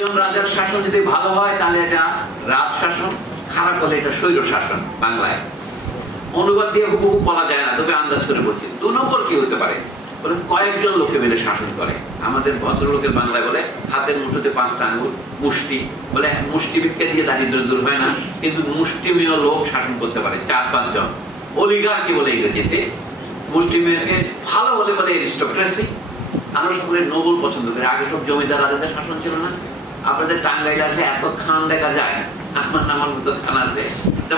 একজন রাজার শাসন যদি ভালো হয় তাহলে এটা রাজ শাসন, খারাপ হলে এটা স্বৈর শাসন। বাংলায় অনুবাদ দিয়ে হুবহু বলা যায় না, তবে আন্দাজ করে বলছি। 2 নম্বর কি হতে পারে বলে কয়েকজন লোকে মিলে শাসন করে। আমাদের ভদ্রলোকের বাংলায় বলে হাতের মুঠোতে 5টা আঙ্গুল, মুষ্টি, বলে মুষ্টি ভিক্ষা দিয়ে দারিদ্র দূর হয় না, কিন্তু মুষ্টিমেয় লোক শাসন করতে পারে 4-5 জন। অলিগার্কি বলে ইংরেজিতে। মুষ্টিমেয়কে ভালো হলে বলে অ্যারিস্টোক্রেসি। আমরা সকলে নোবেল পছন্দ করি। আগে সব জমিদার রাজাদের শাসন ছিল না? আপনাদের টাঙ্গাইলে আসলে এত খান দেখা যায়, আমার নামার মতো খান আছে,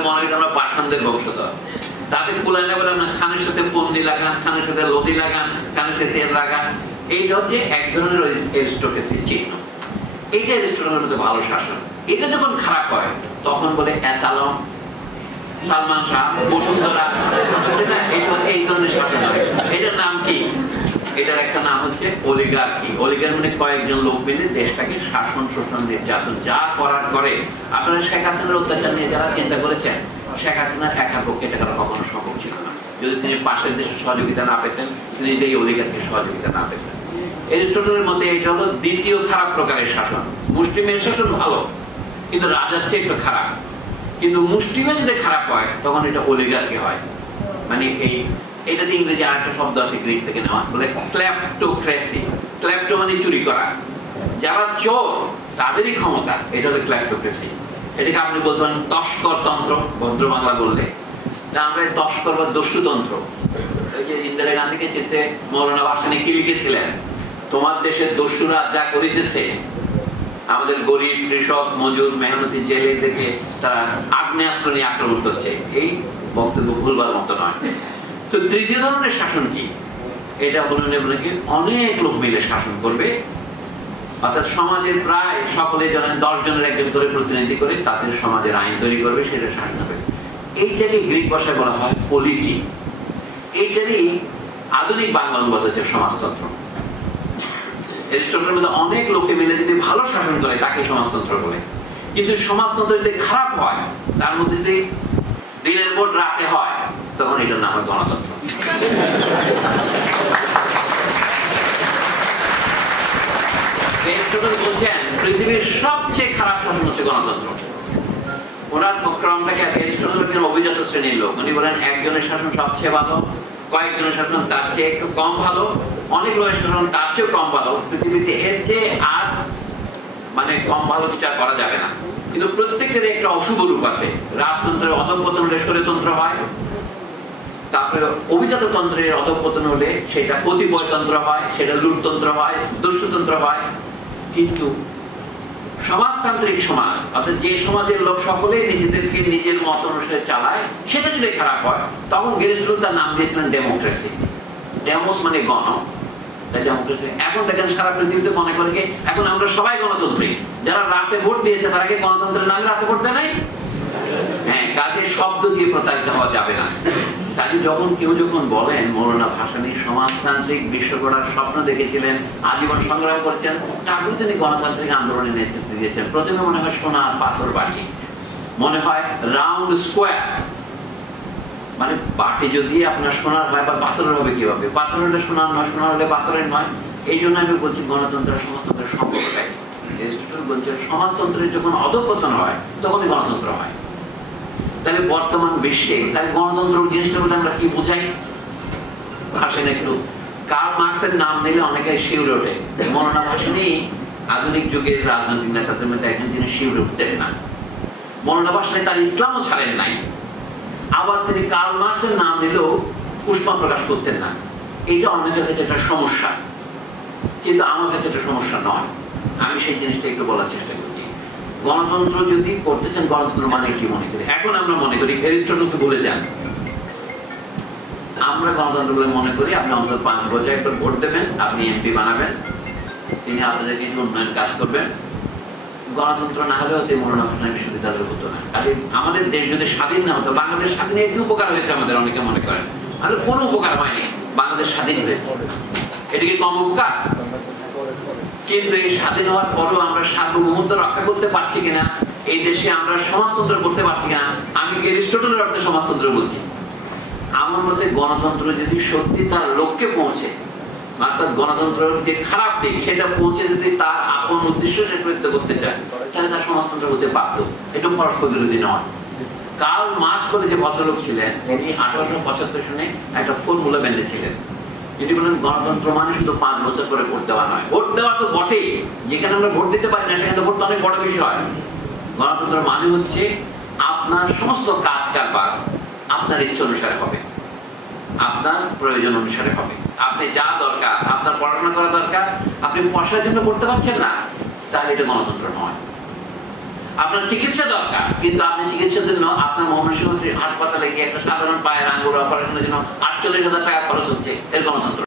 মনে হয় আমরা পাঠানদের বংশধর। তাদের কুলায় না বলে আপনার খানের সাথে পন্দি লাগান, খানের সাথে লতি লাগান, খানের সাথে তেল লাগান। এইটা হচ্ছে এক ধরনের অ্যারিস্টোক্রেসির চিহ্ন। এইটা অ্যারিস্টোটলের মধ্যে ভালো শাসন। এটা যখন খারাপ হয় তখন বলে অ্যাসালম, সালমান শাহ, বসুন্ধরা, এটা হচ্ছে এই ধরনের শাসন হয়। এটার নাম কি? এটার একটা নাম হচ্ছে অলিগার্কি। অলিগার মানে কয়েকজন লোক মিলে দেশটাকে শাসন, শোষণ, নির্যাতন যা করার করে। আপনারা শেখ হাসিনার অত্যাচার নিয়ে যারা চিন্তা করেছেন, শেখ হাসিনার একার পক্ষে এটা করা কখনো সম্ভব ছিল না। যদি তিনি পাশের দেশের সহযোগিতা না পেতেন, তিনি এই অলিগার্কির সহযোগিতা না পেতেন। অ্যারিস্টটলের মধ্যে এটা হলো দ্বিতীয় খারাপ প্রকারের শাসন। মুসলিমের শাসন ভালো, কিন্তু রাজার চেয়ে একটু খারাপ। কিন্তু মুসলিমে যদি খারাপ হয় তখন এটা অলিগার্কি হয়। মানে এটাতে ইংরেজি আরেকটা শব্দ আছে গ্রিক থেকে নেওয়া, বলে ক্ল্যাপ্টোক্রেসি। ক্ল্যাপ্টো মানে চুরি করা। যারা চোর তাদেরই ক্ষমতা, এটা হলো ক্ল্যাপ্টোক্রেসি। এটাকে আপনি বলতে পারেন তস্কর তন্ত্র, ভদ্র বাংলা বললে। আমরা তস্কর বা দস্যুতন্ত্র। ওই যে ইন্দিরা গান্ধীকে চিনতে মৌলানা ভাসানী কি লিখেছিলেন, তোমার দেশের দস্যুরা যা করিতেছে, আমাদের গরিব, কৃষক, মজুর, মেহনতি জেলে থেকে তারা আগ্নেয়াস্ত্র নিয়ে আক্রমণ করছে। এই বক্তব্য ভুলবার মতো নয়। তো তৃতীয় ধরনের শাসন কি? এটা বলুন, অনেক লোক মিলে শাসন করবে, অর্থাৎ সমাজের প্রায় সকলে জানেন 10 জনের একজন করে প্রতিনিধি করে তাদের সমাজের আইন তৈরি করবে, সেটা শাসন হবে। এইটাকে গ্রিক ভাষায় বলা হয় পলিটি। এইটারই আধুনিক বাংলা অনুবাদ হচ্ছে সমাজতন্ত্র। অ্যারিস্টটলের মধ্যে অনেক লোকে মিলে যদি ভালো শাসন করে তাকে সমাজতন্ত্র বলে। কিন্তু সমাজতন্ত্র যদি খারাপ হয়, তার মধ্যে যদি দিনের পর রাতে হয়, তখন এটার নাম হয় গণতন্ত্র। অ্যারিস্টটল বলছেন পৃথিবীর সবচেয়ে খারাপ শাসন হচ্ছে গণতন্ত্র। ওনার ক্রমটাকে অ্যারিস্টটল অভিজাত শ্রেণীর লোক। উনি বলেন একজনের শাসন সবচেয়ে ভালো, কয়েকজনের শাসন তার চেয়ে একটু কম ভালো, অনেক লোকের শাসন তার চেয়েও কম ভালো। পৃথিবীতে এর চেয়ে আর মানে কম ভালো কিছু আর করা যাবে না। কিন্তু প্রত্যেকের একটা অশুভ রূপ আছে। রাজতন্ত্রের অধঃপতন হলে স্বৈরতন্ত্র হয়, তারপরে অভিজাত তন্ত্রের অধঃপতন হলে সেটা কতিপয়তন্ত্র হয়, সেটা লুটতন্ত্র হয়, দস্যুতন্ত্র হয়। কিন্তু সমাজতান্ত্রিক সমাজ, অর্থাৎ যে সমাজের লোক সকলেই নিজেদেরকে নিজের মত অনুসারে চালায়, সেটা যদি খারাপ হয় তখন অ্যারিস্টটল তার নাম দিয়েছিলেন ডেমোক্রেসি। ডেমোস মানে গণ, তাই ডেমোক্রেসি। এখন দেখেন সারা পৃথিবীতে মনে করে কি এখন আমরা সবাই গণতন্ত্রী। যারা রাতে ভোট দিয়েছে তারা কি গণতন্ত্রের নামে রাতে ভোট দেয় নাই? হ্যাঁ, কাজে শব্দ দিয়ে প্রতারিত হওয়া যাবে না। কাজে যখন বলেন মৌলানা ভাসানী সমাজতান্ত্রিক বিশ্ব গড়ার স্বপ্ন দেখেছিলেন, আজীবন সংগ্রাম করেছেন, তারপরে তিনি গণতান্ত্রিক আন্দোলনের নেতৃত্ব দিয়েছেন। প্রথমে মনে হয় সোনা পাথর বাটি, মনে হয় রাউন্ড স্কোয়ার, মানে বাটি যদি আপনার সোনার হয় বা পাথরের হবে কিভাবে? পাথর হলে সোনার নয়, সোনা হলে পাথরের নয়। এই জন্য আমি বলছি গণতন্ত্র সমাজতন্ত্রের সম্পর্কটাই। অ্যারিস্টটল বলছেন সমাজতন্ত্রের যখন অধঃপতন হয় তখনই গণতন্ত্র হয়। তাহলে বর্তমান বিশ্বে তাহলে গণতন্ত্র জিনিসটা বলতে আমরা কি বুঝাই? ভাষণ একটু কার্ল মার্কসের নাম নিলে অনেকে শিউরে ওঠে। মৌলানা ভাসানী আধুনিক যুগের রাজনৈতিক নেতাদের মধ্যে একজন তিনি শিউরে উঠতেন না। মৌলানা ভাসানী তার ইসলামও ছাড়েন নাই, আবার তিনি কার্ল মার্কসের নাম নিলেও উষ্মা প্রকাশ করতেন না। এটা অনেকের কাছে একটা সমস্যা, কিন্তু আমার কাছে একটা সমস্যা নয়। আমি সেই জিনিসটা একটু বলার চেষ্টা করছি। গণতন্ত্র যদি করতে চান, গণতন্ত্র মানে কি মনে করি? এখন আমরা মনে করি অ্যারিস্টটলকে ভুলে যান। আমরা গণতন্ত্র বলে মনে করি আপনি অন্তত 5 বছর একবার ভোট দেবেন, আপনি এমপি বানাবেন, তিনি আপনাদের কিছু উন্নয়ন কাজ করবেন। গণতন্ত্র না হলে হতে মৌলানা ভাসানী বিশ্ববিদ্যালয় হতো না। কাজে আমাদের দেশ যদি স্বাধীন না হতো, বাংলাদেশ স্বাধীন কি উপকার হয়েছে আমাদের অনেকে মনে করেন, আর কোনো উপকার হয়নি। বাংলাদেশ স্বাধীন হয়েছে, এটা কি কম উপকার? কিন্তু এই স্বাধীন হওয়ার পরেও আমরা সার্বভৌমত্ব রক্ষা করতে পারছি কিনা, এই দেশে আমরা সমাজতন্ত্র করতে পারছি কিনা, আমি অ্যারিস্টটলের অর্থে সমাজতন্ত্র বলছি। আমার মতে গণতন্ত্র যদি সত্যি তার লক্ষ্যে পৌঁছে, অর্থাৎ গণতন্ত্রের যে খারাপ দিক সেটা পৌঁছে যদি তার আপন উদ্দেশ্য সে প্রযুক্ত করতে চায়, তাহলে তার সমাজতন্ত্র হতে বাধ্য। এটা পরস্পর বিরোধী নয়। কার্ল মার্কস বলে যে ভদ্রলোক ছিলেন, তিনি 1875 সনে একটা ফর্মুলা বেঁধেছিলেন। তিনি বলেন গণতন্ত্র মানে শুধু 5 বছর পরে ভোট দেওয়া নয়। ভোট দেওয়া তো বটেই, যেখানে আমরা ভোট দিতে পারি না সেখানে ভোট অনেক বড় বিষয়। গণতন্ত্র মানে হচ্ছে আপনার সমস্ত কাজ কারবার আপনার ইচ্ছা অনুসারে হবে, আপনার প্রয়োজন অনুসারে হবে। আপনি যা দরকার, আপনার পড়াশোনা করা দরকার, আপনি পয়সার জন্য করতে পারছেন না, তাহলে এটা গণতন্ত্র নয়। আপনার চিকিৎসা দরকার, কিন্তু আপনি চিকিৎসার জন্য আপনার ময়মনসিংহ হাসপাতালে গিয়ে একটা সাধারণ পায়ের আঙ্গুল অপারেশনের জন্য 48,000 টাকা খরচ হচ্ছে, এর গণতন্ত্র